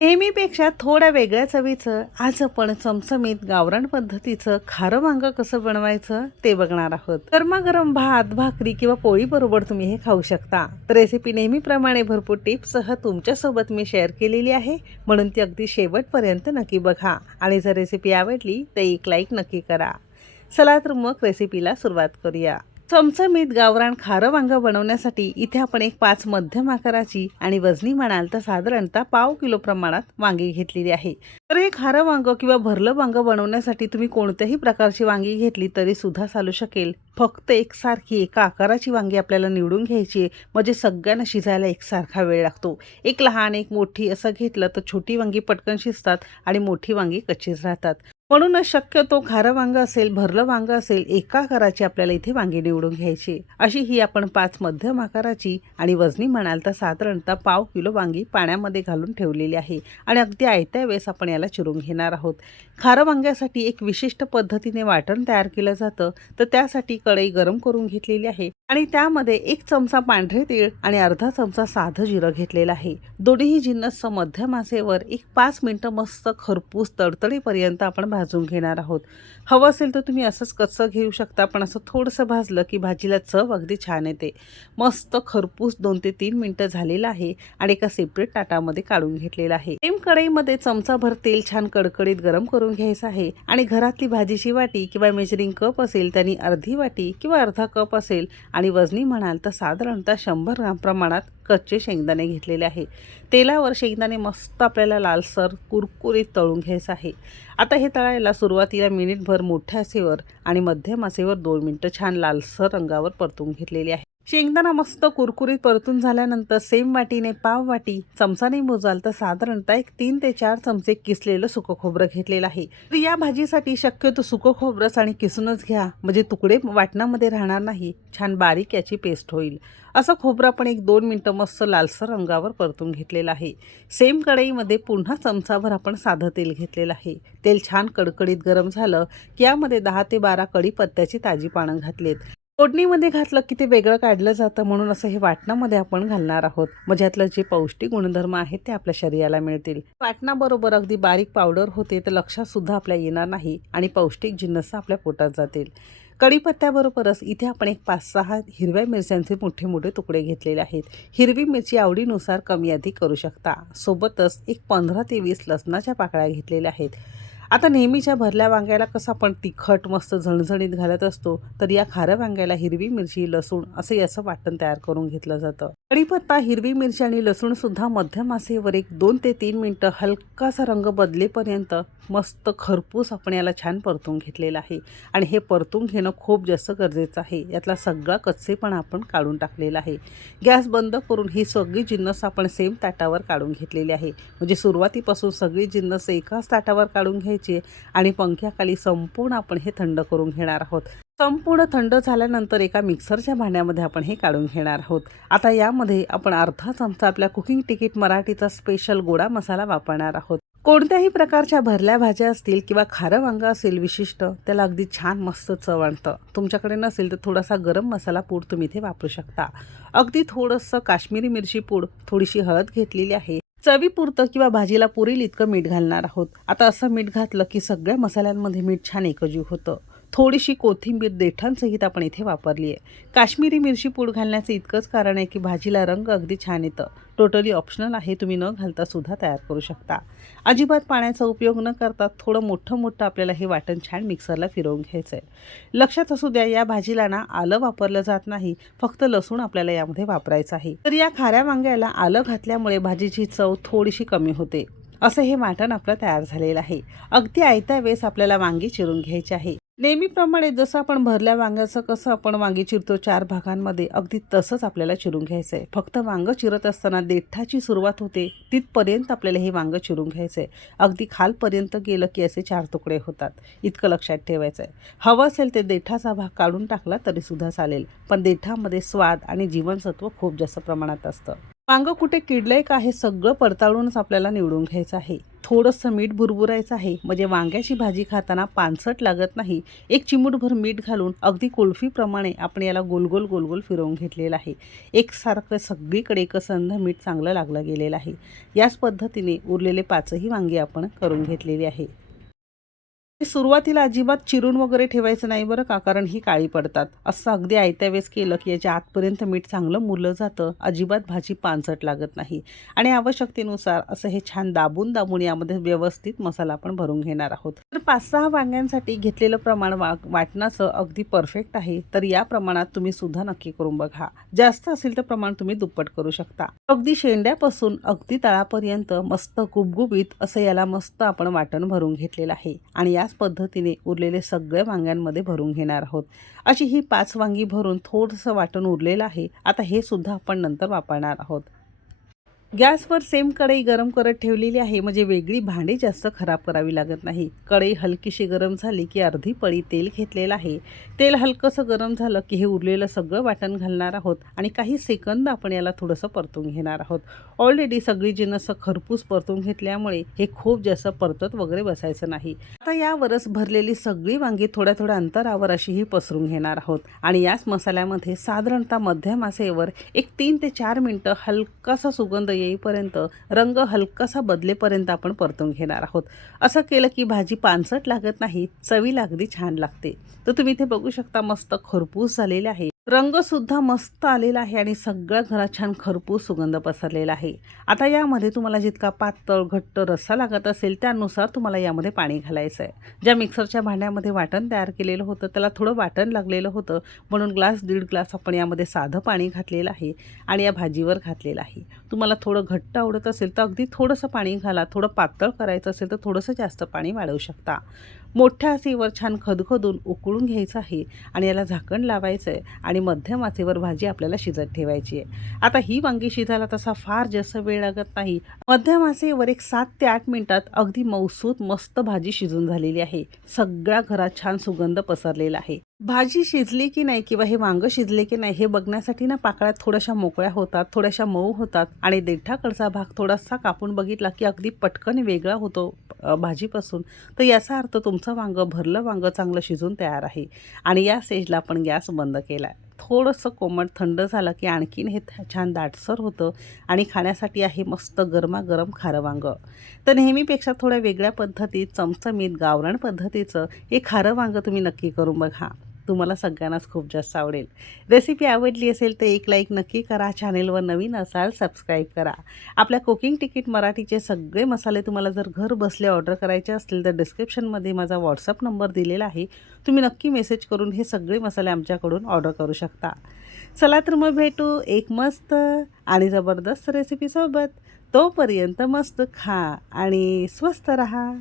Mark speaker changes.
Speaker 1: नेहमीपेक्षा थोड्या वेगळ्या चवीचं आज आपण चमचमीत गावरण पद्धतीचं खारं वांग कसं बनवायचं ते बघणार आहोत. गरमागरम भात भाकरी किंवा पोळी बरोबर तुम्ही हे खाऊ शकता. रेसिपी नेहमीप्रमाणे भरपूर टिप्ससह तुमच्यासोबत मी शेअर केलेली आहे. म्हणून ती अगदी शेवटपर्यंत नक्की बघा. आणि जर रेसिपी आवडली तर एक लाईक नक्की करा. चला तर मग रेसिपीला सुरुवात करूया. चमचमीत गावरान खारं वांग बनवण्यासाठी इथे आपण एक पाच मध्यम आकाराची आणि वजनी म्हणाल तर साधारणतः पाव किलो प्रमाणात वांगी घेतलेली आहे. तर हे खारं वांग किंवा भरलं वांग बनवण्यासाठी तुम्ही कोणत्याही प्रकारची वांगी घेतली तरी सुद्धा चालू शकेल. फक्त एकसारखी एका आकाराची वांगी आपल्याला निवडून घ्यायची आहे. म्हणजे सगळ्यांना शिजायला एकसारखा वेळ लागतो. एक लहान एक मोठी असं घेतलं तर छोटी वांगी पटकन शिजतात आणि मोठी वांगी कच्चीच राहतात. म्हणूनच शक्यतो खारं वांग असेल भरलं वांगं असेल एका आकाराची आपल्याला इथे वांगी निवडून घ्यायची. अशी ही आपण पाच मध्यम आकाराची आणि वजनी म्हणाल तर साधारणतः पाव किलो वांगी पाण्यामध्ये घालून ठेवलेली आहे आणि अगदी आयत्या वेळेस आपण याला चिरून घेणार आहोत. खारं वांग्यासाठी एक विशिष्ट पद्धतीने वाटण तयार केलं जातं. तर त्यासाठी कढई गरम करून घेतलेली आहे. आणि त्यामध्ये एक चमचा पांढरे तीळ आणि अर्धा चमचा साधं जिरं घेतलेलं आहे. दोन्ही जिन्नस मध्यम मासेवर एक पाच मिनटं मस्त खरपूस तडतडीपर्यंत आपण भाजून घेणार आहोत. हवं असेल तर तुम्ही असंच कच्चं घेऊ शकता पण असं थोडंसं भाजलं की भाजीला चव अगदी छान येते. मस्त खरपूस दोन ते तीन मिनटं झालेलं आहे आणि एका सेपरेट ताटामध्ये काढून घेतलेलं आहे. सेम कढईमध्ये चमचाभर तेल छान कडकडीत गरम करून घ्यायचं आहे आणि घरातली भाजीची वाटी किंवा मेजरिंग कप असेल त्यांनी अर्धी वाटी किंवा अर्धा कप असेल आणि वजनी म्हणाल तर साधारणतः शंभर ग्राम प्रमाणात कच्चे शेंगदाणे घेतलेले आहे. तेलावर शेंगदाणे मस्त आपल्याला लालसर कुरकुरीत तळून घ्यायचं आहे. आता हे तळायला सुरुवातीला मिनिटभर मोठ्या आसेवर आणि मध्यम आसेवर दोन मिनटं छान लालसर रंगावर परतून घेतलेली आहे. शेंगदाणा मस्त कुरकुरीत परतून झाल्यानंतर सेम वाटीने पाव वाटी चमचाने मोजाल तर साधारणतः एक तीन ते चार चमचे किसलेलं सुकं खोबरं घेतलेलं आहे. तर या भाजीसाठी शक्यतो सुकं खोबरंच आणि किसूनच घ्या म्हणजे तुकडे वाटणामध्ये राहणार नाही. छान बारीक याची पेस्ट होईल. असं खोबरं आपण एक दोन मिनटं मस्त लालसर रंगावर परतून घेतलेलं आहे. सेम कढईमध्ये पुन्हा चमचाभर आपण साधं तेल घेतलेलं आहे. तेल छान कडकडीत गरम झालं की यामध्ये दहा ते बारा कढीपत्त्याची ताजी पानं घातलेत. फोडणीमध्ये घातलं की ते वेगळं काढलं जातं म्हणून असं हे वाटणामध्ये आपण घालणार आहोत. म्हणजे यातलं जे पौष्टिक गुणधर्म आहेत ते आपल्या शरीराला मिळतील. वाटणाबरोबर अगदी बारीक पावडर होते तर लक्षात सुद्धा आपल्या येणार नाही आणि पौष्टिक जिन्नस आपल्या पोटात जातील. कढीपत्त्याबरोबरच इथे आपण एक पाच सहा हिरव्या मिरच्यांचे मोठे मोठे तुकडे घेतलेले आहेत. हिरवी मिरची आवडीनुसार कमी अधिक करू शकता. सोबतच एक पंधरा ते वीस लसणाच्या पाकळ्या घेतलेल्या आहेत. आता नेहमीच्या भरल्या वांग्याला कसं आपण तिखट मस्त झणझणीत घालत असतो तर या खाऱ्या वांग्याला हिरवी मिरची लसूण असं याचं वाटण तयार करून घेतलं जातं. कढीपत्ता हिरवी मिरची आणि लसूण सुद्धा मध्यम आसेवर एक दोन ते तीन मिनटं हलकासा रंग बदलेपर्यंत मस्त खरपूस आपण याला छान परतून घेतलेला आहे. आणि हे परतून घेणं खूप जास्त गरजेचं आहे. यातला सगळा कच्चेपणा आपण काढून टाकलेला आहे. गॅस बंद करून ही सगळी जिन्नस आपण सेम ताटावर काढून घेतलेली आहे. म्हणजे सुरुवातीपासून सगळी जिन्नस एकाच ताटावर काढून घ्यायची आणि पंख्याखाली संपूर्ण आपण हे थंड करून घेणार आहोत. संपूर्ण थंड झाल्यानंतर एका मिक्सरच्या भांड्यामध्ये आपण हे काढून घेणार आहोत. आता यामध्ये आपण अर्धा चमचा आपल्या कुकिंग तिकीट मराठीचा स्पेशल गोडा मसाला वापरणार आहोत. कोणत्याही प्रकारच्या भरल्या भाज्या असतील किंवा खारं वांग असेल विशिष्ट त्याला अगदी छान मस्त चव आणतं. तुमच्याकडे नसेल तर थोडासा गरम मसाला पूड तुम्ही इथे वापरू शकता. अगदी थोडंसं काश्मीरी मिरची पूड थोडीशी हळद घेतलेली आहे. चवीपुरतं किंवा भाजीला पुरेल इतकं मीठ घालणार आहोत. आता असं मीठ घातलं की सगळ्या मसाल्यांमध्ये मीठ छान एकजीव होतं. थोडीशी कोथिंबीर देठांसहित आपण इथे वापरली आहे. काश्मीरी मिरची पूड घालण्याचं इतकंच कारण आहे की भाजीला रंग अगदी छान येतं. टोटली ऑप्शनल आहे तुम्ही न घालता सुद्धा तयार करू शकता. अजिबात पाण्याचा उपयोग न करता थोडं मोठं मोठं आपल्याला हे वाटण छान मिक्सरला फिरवून घ्यायचं आहे लक्षात असू द्या या भाजीला ना आलं वापरलं जात नाही फक्त लसूण आपल्याला यामध्ये वापरायचं आहे. तर या खाऱ्या वांग्याला आलं घातल्यामुळे भाजीची चव थोडीशी कमी होते. असं हे वाटण आपलं तयार झालेलं आहे. अगदी आयत्या वेळेस आपल्याला वांगी चिरून घ्यायची आहे. नेहमीप्रमाणे जसं आपण भरल्या वांग्याचं कसं आपण वांगी चिरतो चार भागांमध्ये अगदी तसंच आपल्याला चिरून घ्यायचं आहे फक्त वांगं चिरत असताना देठाची सुरुवात होते तिथपर्यंत आपल्याला हे वांगं चिरून घ्यायचं आहे अगदी खालपर्यंत गेलं की असे चार तुकडे होतात. इतकं लक्षात ठेवायचं आहे हवं असेल ते देठाचा भाग काढून टाकला तरीसुद्धा चालेल पण देठामध्ये स्वाद आणि जीवनसत्व खूप जास्त प्रमाणात असतं. वांगं कुठे किडलंय का हे सगळं पडताळूनच आपल्याला निवडून घ्यायचं आहे. थोडंसं मीठ भुरभुरायचं आहे. म्हणजे वांग्याची भाजी खाताना पानसट लागत नाही. एक चिमूटभर मीठ घालून अगदी कुल्फीप्रमाणे आपण याला गोलगोल गोलगोल फिरवून घेतलेलं आहे. एकसारखं सगळीकडे एकसंध मीठ चांगलं लागलं गेलेलं आहे. याच पद्धतीने उरलेले पाचही वांगे आपण करून घेतलेली आहे. सुरुवातीला अजिबात चिरून वगैरे ठेवायचं नाही बरं का कारण ही काळी पडतात. असं अगदी आयत्या वेळेस केलं की याच्या आतपर्यंत मीठ चांगलं मुलं जातं. अजिबात भाजी पानसट लागत नाही. आणि आवश्यकतेनुसार असं हे छान दाबून दाबून यामध्ये व्यवस्थित मसाला आपण भरून घेणार आहोत. तर पाच सहा वांग्यांसाठी घेतलेलं प्रमाण वा वाटणाचं अगदी परफेक्ट आहे. तर या प्रमाणात तुम्ही सुद्धा नक्की करून बघा. जास्त असेल तर प्रमाण तुम्ही दुप्पट करू शकता. अगदी शेंड्यापासून अगदी तळापर्यंत मस्त गुबगुबीत असं याला मस्त आपण वाटण भरून घेतलेलं आहे. आणि या याच पद्धतीने उरलेले सगळे वांग्यांमध्ये भरून घेणार आहोत. अशी ही पाच वांगी भरून थोडंसं वाटण उरलेलं आहे. आता हे सुद्धा आपण नंतर वापरणार आहोत. गॅसवर सेम कढई गरम करत ठेवलेली आहे. म्हणजे वेगळी भांडी जास्त खराब करावी लागत नाही. कढई हलकीशी गरम झाली की अर्धी पळी तेल घेतलेलं आहे. तेल हलकंसं गरम झालं की हे उरलेलं सगळं वाटण घालणार आहोत आणि काही सेकंद आपण याला थोडंसं परतून घेणार आहोत. ऑलरेडी सगळी जिनसं खरपूस परतून घेतल्यामुळे हे खूप जास्त परतत वगैरे बसायचं नाही. आता यावरच भरलेली सगळी वांगी थोड्या थोड्या अंतरावर अशी ही पसरून घेणार आहोत. आणि याच मसाल्यामध्ये साधारणतः मध्यमासेवर एक तीन ते चार मिनटं हलकासा सुगंध येईपर्यंत रंग हलकासा बदलेपर्यंत आपण परतून घेणार आहोत. असं केलं की भाजी पानसट लागत नाही चवीला अगदी छान लागते. तर तुम्ही इथे बघू शकता मस्त खरपूस झालेले आहे. रंग सुद्धा मस्त आलेला आहे आणि सगळ्या घरात छान खरपूस सुगंध पसरलेला आहे. आता यामध्ये तुम्हाला जितका पातळ घट्ट रस्सा लागत असेल त्यानुसार तुम्हाला यामध्ये पाणी घालायचं आहे ज्या मिक्सरच्या भांड्यामध्ये वाटण तयार केलेलं होतं त्याला थोडं वाटण लागलेलं होतं म्हणून ग्लास दीड ग्लास आपण यामध्ये साधं पाणी घातलेलं आहे आणि या भाजीवर घातलेलं आहे. तुम्हाला थोडं घट्ट आवडत असेल तर अगदी थोडंसं पाणी घाला थोडं पातळ करायचं असेल तर थोडंसं जास्त पाणी वाढवू शकता. मोठ्या आचेवर छान खदखदून उकळून घ्यायचं आहे आणि याला झाकण लावायचं आहे आणि मध्यम आचेवर भाजी आपल्याला शिजत ठेवायची आहे. आता ही वांगी शिजायला तसा फार जास्त वेळ लागत नाही. मध्यम आचेवर एक सात ते आठ मिनिटात अगदी मौसूत मस्त भाजी शिजून झालेली आहे. सगळ्या घरात छान सुगंध पसरलेला आहे. भाजी शिजली की नाही किंवा हे वांग शिजले की नाही हे बघण्यासाठी ना पाकळ्यात थोड्याशा मोकळ्या होतात थोड्याशा मऊ होतात आणि देठाकडचा भाग थोडासा कापून बघितला की अगदी पटकन वेगळा होतो भाजीपासून. तर याचा अर्थ तुमचं वांगं भरलं वांगं चांगलं शिजून तयार आहे आणि या स्टेजला आपण गॅस बंद केला आहे थोडंसं कोमट थंड झालं की आणखीन हे छान दाटसर होतं आणि खाण्यासाठी आहे मस्त गरमागरम खारं वांगं तर नेहमीपेक्षा थोड्या वेगळ्या पद्धतीत चमचमीत गावरण पद्धतीचं हे खारं वांगं तुम्ही नक्की करून बघा. तुम्हाला सगळ्यांनाच खूप जास्त आवडेल. रेसिपी आवडली असेल तर एक लाईक नक्की करा. चॅनेलवर नवीन असाल सबस्क्राईब करा. आपल्या कुकिंग तिकीट मराठीचे सगळे मसाले तुम्हाला जर घर बसले ऑर्डर करायचे असतील तर डिस्क्रिप्शनमध्ये माझा व्हॉट्सअप नंबर दिलेला आहे. तुम्ही नक्की मेसेज करून हे सगळे मसाले आमच्याकडून ऑर्डर करू शकता. चला तर मग भेटू एक मस्त आणि जबरदस्त रेसिपीसोबत तोपर्यंत मस्त खा आणि स्वस्त रहा.